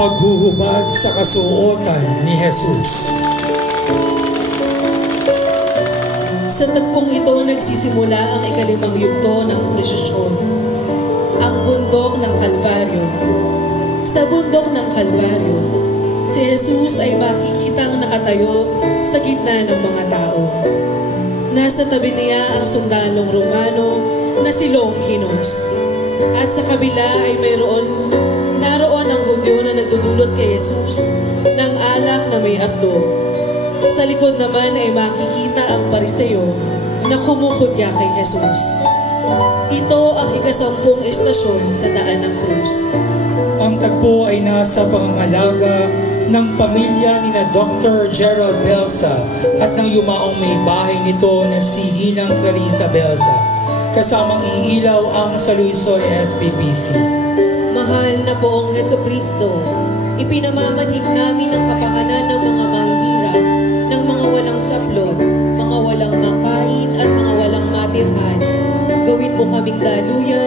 Paghuhubad sa kasuotan ni Jesus. Sa tagpong ito nagsisimula ang ikalimang yugto ng prosesyon, ang bundok ng Kalbaryo. Sa bundok ng Kalbaryo, si Jesus ay makikitang nakatayo sa gitna ng mga tao. Nasa tabi niya ang sundalong Romano na si Longinos. At sa kabila ay naroon ang Hudyo na nagdudulot kay Jesus ng alak na may abdo. Sa likod naman ay makikita ang Pariseo na kumukutya kay Jesus. Ito ang ika-10 estasyon sa daan ng krus. Ang tagpo ay nasa pangangalaga ng pamilya ni na Dr. Gerald Belsa at ng yumaong may bahay nito na si Ginang Clarissa Belsa. Kasamang iilaw ang Saluisoy SPPC. Mahal na poong Jesucristo, ipinamamanhig namin ang kapakanan ng mga mahihirap, ng mga walang saplot, mga walang makain at mga walang matirhan. Gawin mo kaming daluyan